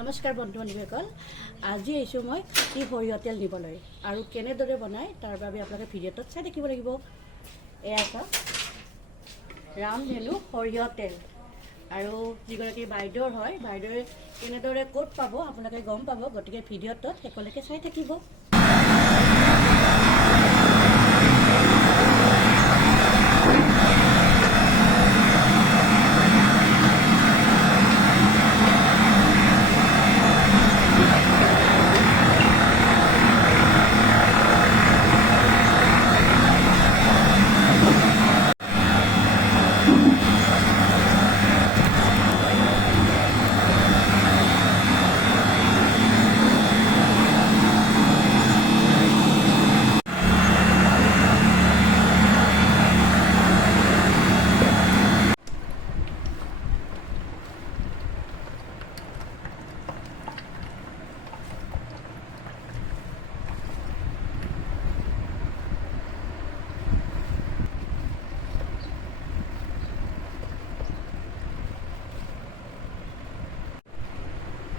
নমস্কাৰ বন্ধু বান্ধৱীসকল, আজি আহিছোঁ মই খাটি সৰিয়হ তেল নিবলৈ আৰু কেনেদৰে বনায় তাৰ বাবে আপোনালোকে ভিডিঅ'টোত চাই থাকিব লাগিব। এয়া চাওক, ৰামধেনু সৰিয়হ তেল। আৰু যিগৰাকী বাইদেউৰ হয়, বাইদেৱে কেনেদৰে ক'ত পাব আপোনালোকে গম পাব, গতিকে ভিডিঅ'টোত শেষলৈকে চাই থাকিব।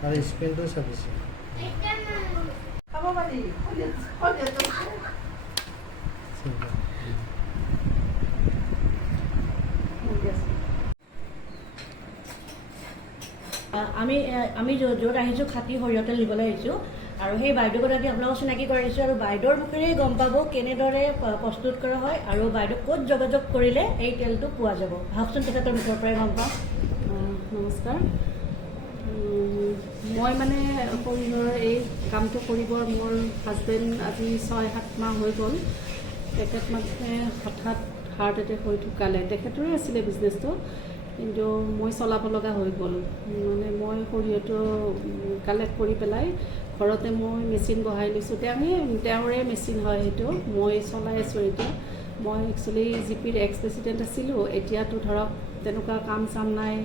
আৰু স্পেলটো চাবিছে খাব পাৰি আমি য'ত আহিছোঁ খাটি সৰিয়হ তেল নিবলৈ আহিছোঁ আৰু সেই বাইদেউগৰাকী আপোনালোকক চিনাকি কৰাই দিছোঁ। আৰু বাইদেউৰ মুখেৰে গম পাব কেনেদৰে প্ৰস্তুত কৰা হয় আৰু বাইদেউ ক'ত যোগাযোগ কৰিলে এই তেলটো পোৱা যাব। ভাবচোন তেখেতৰ মুখৰ পৰাই গম পাওঁ। নমস্কাৰ। মই মানে সৰিয়হৰ এই কামটো কৰিবৰ মোৰ হাজবেণ্ড আজি 6-7 মাহ হৈ গ'ল। তেখেত মানে হঠাৎ হাৰ্ট এটেক হৈ ঢুকালে। তেখেতৰে আছিলে বিজনেছটো, কিন্তু মই চলাব লগা হৈ গ'ল। মানে মই সৰিয়হটো কালেক্ট কৰি পেলাই ঘৰতে মই মেচিন বহাই লৈছোঁ। তেওঁৰে মেচিন হয় সেইটো, মই চলাই আছোঁ এতিয়া। মই একচুৱেলি জিপিৰ এক্স প্ৰেচিডেণ্ট আছিলোঁ। এতিয়াতো ধৰক তেনেকুৱা কাম চাম নাই,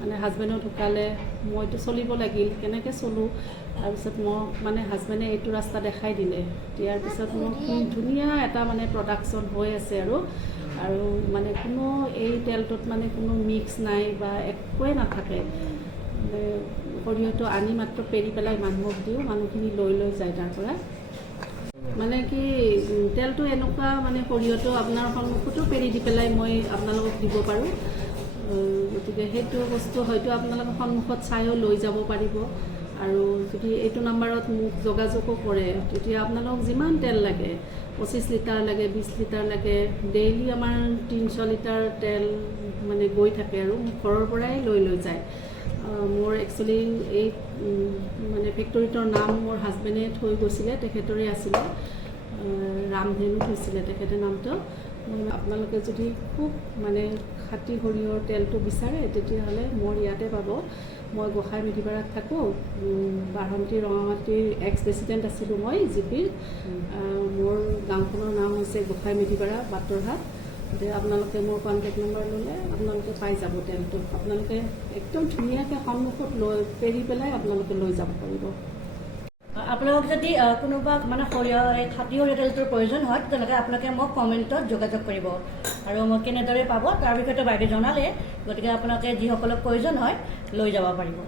মানে হাজবেণ্ডো ঢুকালে, মইতো চলিব লাগিল, কেনেকৈ চলোঁ। তাৰপিছত মোক মানে হাজবেণ্ডে এইটো ৰাস্তা দেখাই দিলে। দিয়াৰ পিছত মোক ধুনীয়া এটা মানে প্ৰডাকশ্যন হৈ আছে আৰু মানে কোনো এই তেলটোত মানে কোনো মিক্স নাই বা একোৱে নাথাকে। মানে সৰিয়হটো আনি মাত্ৰ পেৰি পেলাই মানুহক দিওঁ, মানুহখিনি লৈ যায় তাৰ পৰা। মানে কি তেলটো এনেকুৱা মানে সৰিয়হটো আপোনাৰ সন্মুখতো পেৰি দি পেলাই মই আপোনালোকক দিব পাৰোঁ। গতিকে সেইটো বস্তু হয়তো আপোনালোকে সন্মুখত চাইও লৈ যাব পাৰিব। আৰু যদি এইটো নাম্বাৰত মোক যোগাযোগো কৰে, তেতিয়া আপোনালোকক যিমান তেল লাগে, 25 লিটাৰ লাগে, 20 লিটাৰ লাগে, ডেইলি আমাৰ 300 লিটাৰ তেল মানে গৈ থাকে আৰু মোক ঘৰৰ পৰাই লৈ যায়। মোৰ একচুৱেলি এই মানে ফেক্টৰীটোৰ নাম মোৰ হাজবেণ্ডে থৈ গৈছিলে, তেখেতৰে আছিলে, ৰামধেনু থৈছিলে তেখেতে নামটো। আপোনালোকে যদি খুব মানে খাটি সৰিয়হৰ তেলটো বিচাৰে, তেতিয়াহ'লে মোৰ ইয়াতে পাব। মই গোঁসাই মেধিপাৰাত থাকোঁ। বাঢ়ন্তী ৰঙামাটিৰ এক্স প্ৰেচিডেণ্ট আছিলোঁ মই জিপিৰ। মোৰ গাঁওখনৰ নাম হৈছে গোঁসাই মেধিপাৰা বাটৰহাট। গতিকে আপোনালোকে মোৰ কণ্টেক্ট নম্বৰ ল'লে আপোনালোকে পাই যাব তেলটো। আপোনালোকে একদম ধুনীয়াকৈ সন্মুখত পেৰি পেলাই আপোনালোকে লৈ যাব পাৰিব। আপোনালোক যদি কোনোবা মানে এই খাটি সৰিয়হ তেলটোৰ প্ৰয়োজন হয়, তেতিয়াহ'লে আপোনালোকে মোক কমেণ্টত যোগাযোগ কৰিব। আৰু মই কেনেদৰে পাব তাৰ বিষয়েতো বাইদেউ জনালে, গতিকে আপোনালোকে যিসকলক প্ৰয়োজন হয় লৈ যাব পাৰিব।